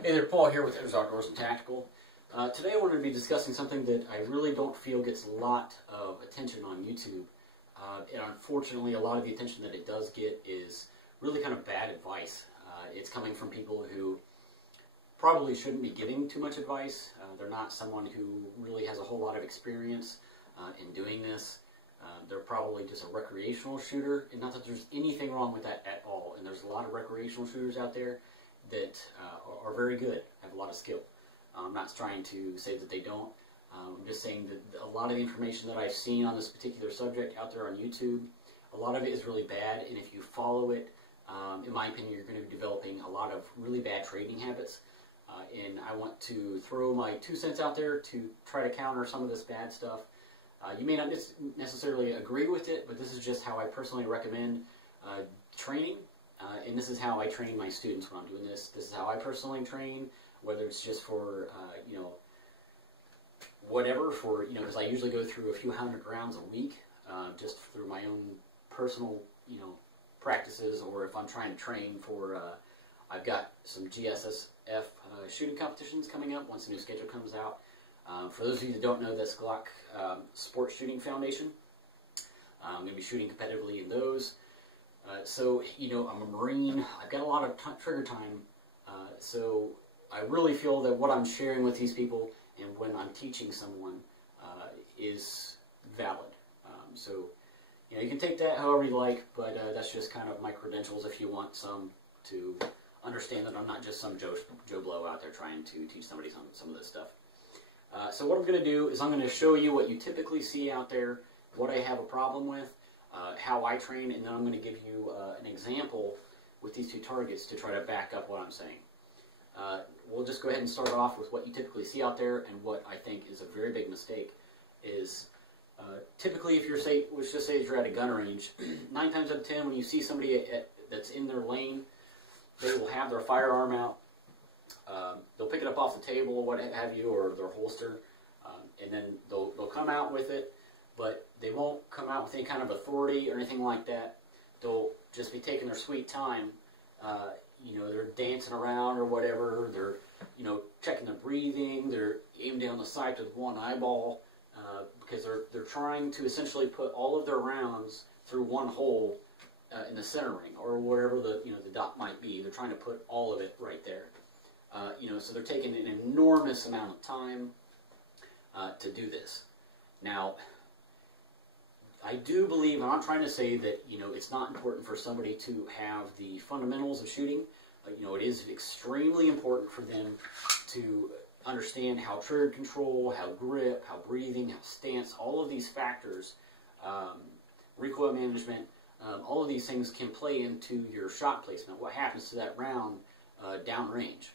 Hey there, Paul here with Edwards Outdoors and Tactical. Today I wanted to be discussing something that I really don't feel gets a lot of attention on YouTube. And unfortunately, a lot of the attention that it does get is really kind of bad advice. It's coming from people who probably shouldn't be giving too much advice. They're not someone who really has a whole lot of experience in doing this. They're probably just a recreational shooter, and not that there's anything wrong with that at all. And there's a lot of recreational shooters out there that are very good, have a lot of skill. I'm not trying to say that they don't. I'm just saying that a lot of the information that I've seen on this particular subject out there on YouTube, a lot of it is really bad, and if you follow it, in my opinion, you're going to be developing a lot of really bad trading habits. And I want to throw my 2 cents out there to try to counter some of this bad stuff. You may not necessarily agree with it, but this is just how I personally recommend training. And this is how I train my students when I'm doing this. This is how I personally train, whether it's just for, whatever, because I usually go through a few hundred rounds a week, just through my own personal, practices, or if I'm trying to train for, I've got some GSSF shooting competitions coming up once the new schedule comes out. For those of you that don't know, that's Glock Sports Shooting Foundation. I'm going to be shooting competitively in those. So, I'm a Marine, I've got a lot of trigger time, so I really feel that what I'm sharing with these people and when I'm teaching someone is valid. So, you can take that however you like, but that's just kind of my credentials if you want some to understand that I'm not just some Joe Blow out there trying to teach somebody some of this stuff. So what I'm going to do is I'm going to show you what you typically see out there, what I have a problem with, how I train, and then I'm going to give you an example with these two targets to try to back up what I'm saying. We'll just go ahead and start off with what you typically see out there, and what I think is a very big mistake is typically if you're, let's just say that you're at a gun range, 9 times out of 10 when you see somebody that's in their lane, they will have their firearm out. They'll pick it up off the table, what have you, or their holster, and then they'll come out with it, but they won't come out with any kind of authority or anything like that. They'll just be taking their sweet time. They're dancing around or whatever. They're, checking their breathing. They're aiming down the sight with one eyeball because they're trying to essentially put all of their rounds through one hole in the center ring or wherever the dot might be. They're trying to put all of it right there. So they're taking an enormous amount of time to do this. Now, I do believe, and I'm trying to say that, it's not important for somebody to have the fundamentals of shooting. It is extremely important for them to understand how trigger control, how grip, how breathing, how stance, all of these factors, recoil management, all of these things can play into your shot placement, what happens to that round downrange.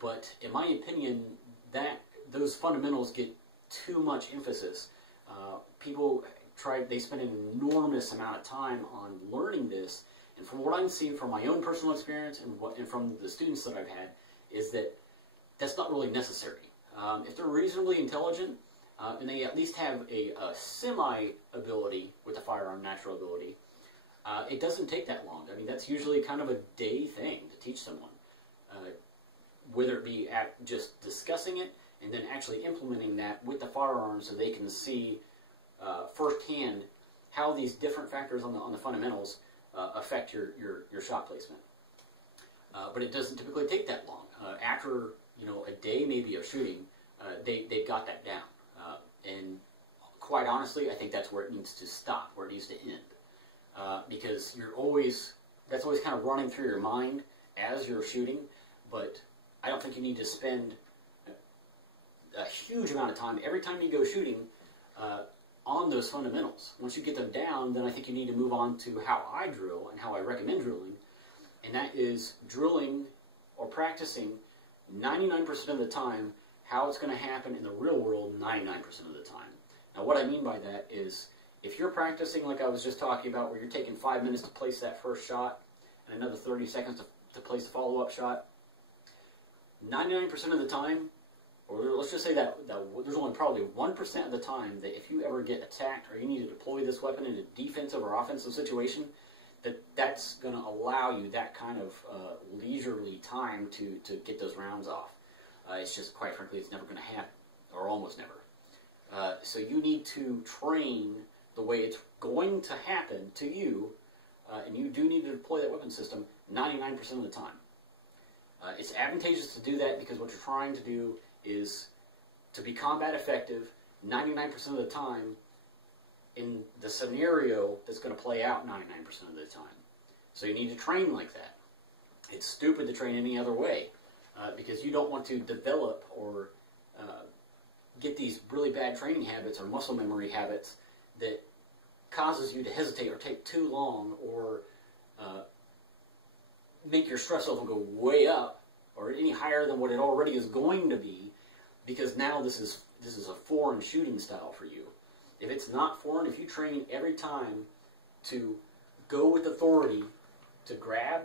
But in my opinion, those fundamentals get too much emphasis. People they spend an enormous amount of time on learning this, and from what I'm seeing from my own personal experience and from the students that I've had, is that that's not really necessary. If they're reasonably intelligent, and they at least have a semi-ability with the firearm, natural ability, it doesn't take that long. I mean, that's usually kind of a day thing to teach someone. Whether it be at just discussing it and then actually implementing that with the firearm so they can see firsthand how these different factors on the fundamentals affect your shot placement. But it doesn't typically take that long. After a day maybe of shooting, they've got that down. And quite honestly, I think that's where it needs to stop, where it needs to end. Because that's always kind of running through your mind as you're shooting, but I don't think you need to spend a huge amount of time every time you go shooting on those fundamentals. Once you get them down, then I think you need to move on to how I drill and how I recommend drilling, and that is drilling or practicing 99% of the time how it's going to happen in the real world 99% of the time. Now what I mean by that is, if you're practicing like I was just talking about, where you're taking 5 minutes to place that first shot and another 30 seconds to place the follow-up shot, 99% of the time, or let's just say that there's only probably 1% of the time that if you ever get attacked or you need to deploy this weapon in a defensive or offensive situation, that's going to allow you that kind of leisurely time to get those rounds off. It's just, quite frankly, it's never going to happen, or almost never. So you need to train the way it's going to happen to you, and you do need to deploy that weapon system 99% of the time. It's advantageous to do that because what you're trying to do is to be combat effective 99% of the time in the scenario that's going to play out 99% of the time. So you need to train like that. It's stupid to train any other way because you don't want to develop or get these really bad training habits or muscle memory habits that causes you to hesitate or take too long or make your stress level go way up or any higher than what it already is going to be, because now this is a foreign shooting style for you. If it's not foreign, if you train every time to go with authority, to grab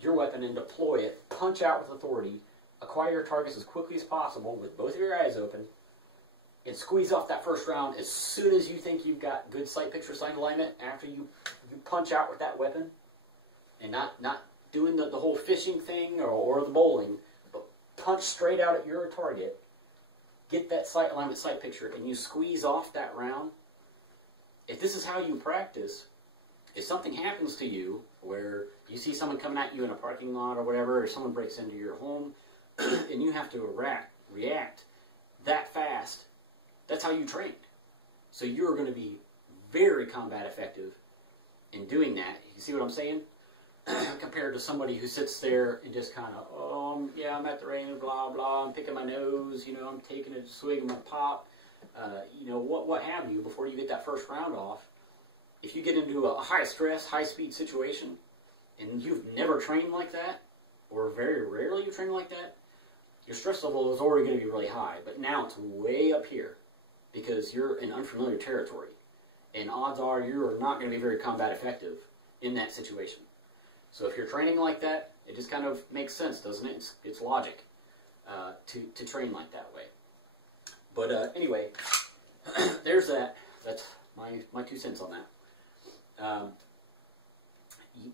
your weapon and deploy it, punch out with authority, acquire your targets as quickly as possible with both of your eyes open, and squeeze off that first round as soon as you think you've got good sight picture sight alignment after you punch out with that weapon, and not doing the whole fishing thing or the bowling, but punch straight out at your target, get that sight alignment, sight picture, and you squeeze off that round. If this is how you practice, if something happens to you where you see someone coming at you in a parking lot or whatever, or someone breaks into your home, and you have to react that fast, that's how you trained. So you're going to be very combat effective in doing that. You see what I'm saying? Compared to somebody who sits there and just kind of, yeah, I'm at the range, blah, blah, I'm picking my nose, you know, I'm taking a swig of my pop, you know, what have you, before you get that first round off. If you get into a high-stress, high-speed situation, and you've never trained like that, or very rarely you've trained like that, your stress level is already going to be really high, but now it's way up here, because you're in unfamiliar territory, and odds are you're not going to be very combat effective in that situation. So if you're training like that, it just kind of makes sense, doesn't it? It's logic to train like that way. But anyway, there's that. That's my 2 cents on that.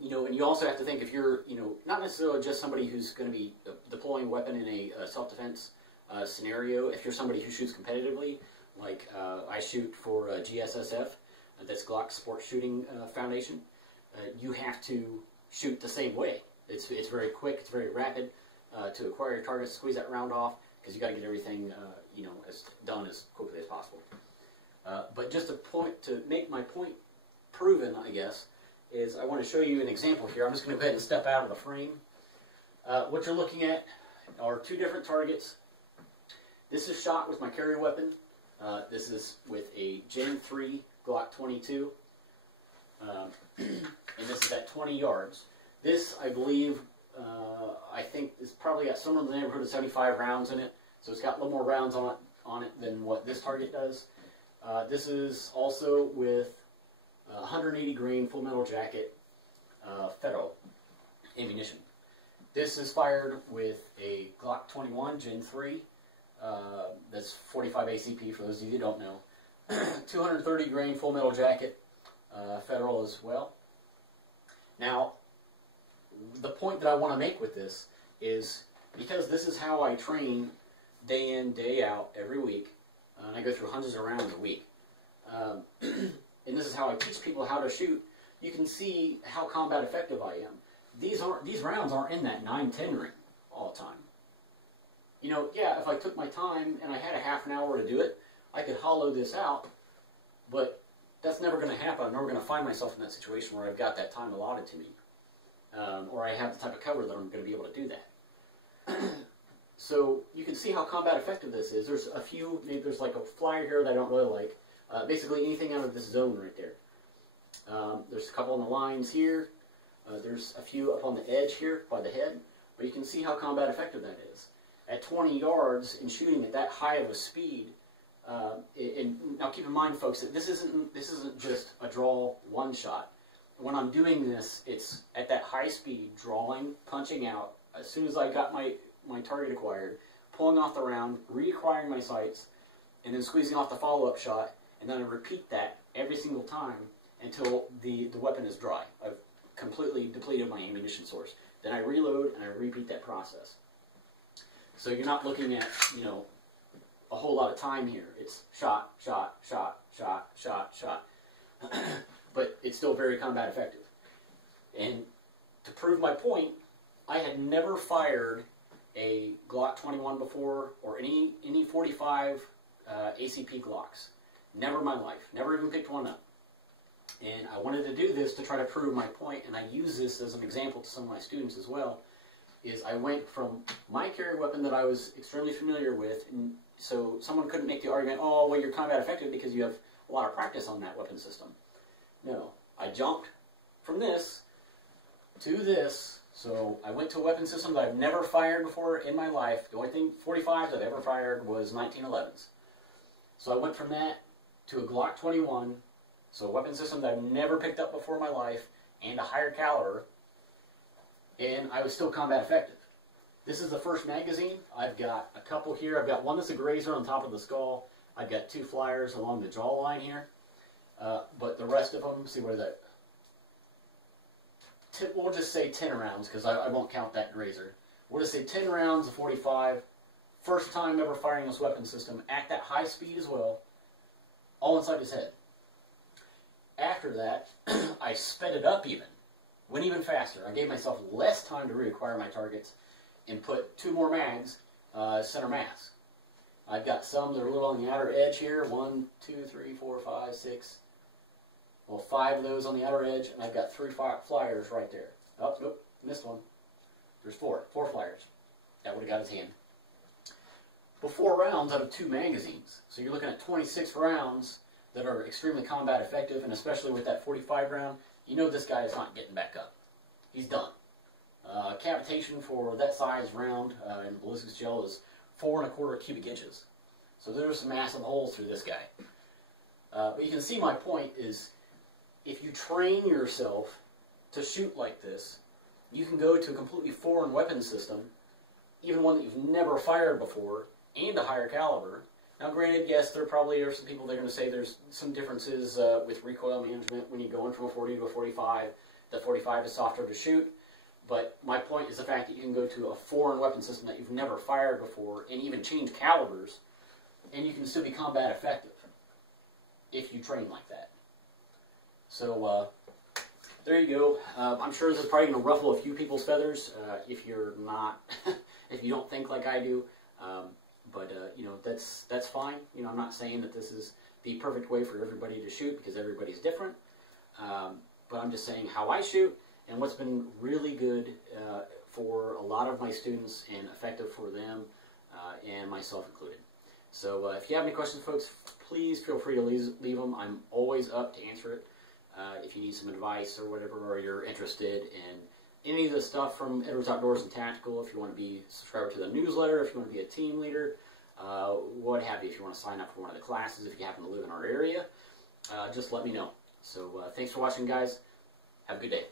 You know, and you also have to think, if you're, you know, not necessarily just somebody who's going to be deploying a weapon in a self-defense scenario. If you're somebody who shoots competitively, like I shoot for GSSF, that's Glock Sports Shooting Foundation, you have to shoot the same way. It's very quick, it's very rapid to acquire your targets, squeeze that round off, because you got to get everything you know, as done as quickly as possible. But just to make my point proven, I guess, is I want to show you an example here. I'm just going to go ahead and step out of the frame. What you're looking at are 2 different targets. This is shot with my carry weapon. This is with a Gen 3 Glock 22. And this is at 20 yards. This, I believe, I think is probably got somewhere in the neighborhood of 75 rounds in it. So it's got a little more rounds on it than what this target does. This is also with 180 grain full metal jacket Federal ammunition. This is fired with a Glock 21 Gen 3. That's 45 ACP for those of you who don't know. 230 grain full metal jacket Federal as well. Now, the point that I want to make with this is, because this is how I train day in, day out, every week, and I go through hundreds of rounds a week, and this is how I teach people how to shoot, you can see how combat effective I am. These rounds aren't in that 9-10 ring all the time. You know, yeah, if I took my time and I had a half an hour to do it, I could hollow this out, but that's never going to happen. I'm never going to find myself in that situation where I've got that time allotted to me, or I have the type of cover that I'm going to be able to do that. So you can see how combat effective this is. There's a few, maybe there's like a flyer here that I don't really like. Basically anything out of this zone right there. There's a couple on the lines here. There's a few up on the edge here by the head. But you can see how combat effective that is. At 20 yards and shooting at that high of a speed, and now keep in mind, folks, that this isn't just a draw one shot. When I'm doing this, it's at that high speed, drawing, punching out. As soon as I got my target acquired, pulling off the round, reacquiring my sights, and then squeezing off the follow-up shot, and then I repeat that every single time. until the weapon is dry. I've completely depleted my ammunition source. Then I reload and I repeat that process. So you're not looking at, you know, a whole lot of time here. It's shot, shot, shot, shot, shot, shot. But it's still very combat effective. And to prove my point, I had never fired a Glock 21 before, or any 45 ACP Glocks. Never in my life. Never even picked one up. And I wanted to do this to try to prove my point, and I use this as an example to some of my students as well, is I went from my carry weapon that I was extremely familiar with, and so someone couldn't make the argument, oh, well, you're combat effective because you have a lot of practice on that weapon system. No. I jumped from this to this, so I went to a weapon system that I've never fired before in my life. The only thing 45s I've ever fired was 1911s. So I went from that to a Glock 21, so a weapon system that I've never picked up before in my life, and a higher caliber, and I was still combat effective. This is the first magazine. I've got a couple here. I've got one that's a grazer on top of the skull. I've got 2 flyers along the jawline here. But the rest of them, see, what is that? We'll just say 10 rounds, because I won't count that grazer. We'll just say 10 rounds of 45. First time ever firing this weapon system at that high speed as well, all inside his head. After that, I sped it up even. Went even faster. I gave myself less time to reacquire my targets and put 2 more mags center mass. I've got some that are a little on the outer edge here. 1, 2, 3, 4, 5, 6. Well, 5 of those on the outer edge, and I've got 3 flyers right there. Oh, nope, missed one. There's 4 flyers. That would have got his hand. Well, 4 rounds out of 2 magazines. So you're looking at 26 rounds that are extremely combat effective, and especially with that 45 round, you know this guy is not getting back up. He's done. Cavitation for that size round in ballistics gel is 4 1/4 cubic inches. So there's some massive holes through this guy. But you can see my point is, if you train yourself to shoot like this, you can go to a completely foreign weapon system, even one that you've never fired before, and a higher caliber. Now granted, yes, there probably are some people that are going to say there's some differences with recoil management when you go in from a 40 to a 45. The 45 is softer to shoot, but my point is the fact that you can go to a foreign weapon system that you've never fired before and even change calibers, and you can still be combat effective if you train like that. So there you go. I'm sure this is probably going to ruffle a few people's feathers if you're not, if you don't think like I do. But you know, that's fine. You know, I'm not saying that this is the perfect way for everybody to shoot, because everybody's different. But I'm just saying how I shoot and what's been really good for a lot of my students and effective for them and myself included. So if you have any questions, folks, please feel free to leave them. I'm always up to answer it. If you need some advice or whatever, or you're interested in any of the stuff from Edwards Outdoors and Tactical, if you want to be a subscriber to the newsletter, if you want to be a team leader, what have you, if you want to sign up for one of the classes, if you happen to live in our area, just let me know. So thanks for watching, guys. Have a good day.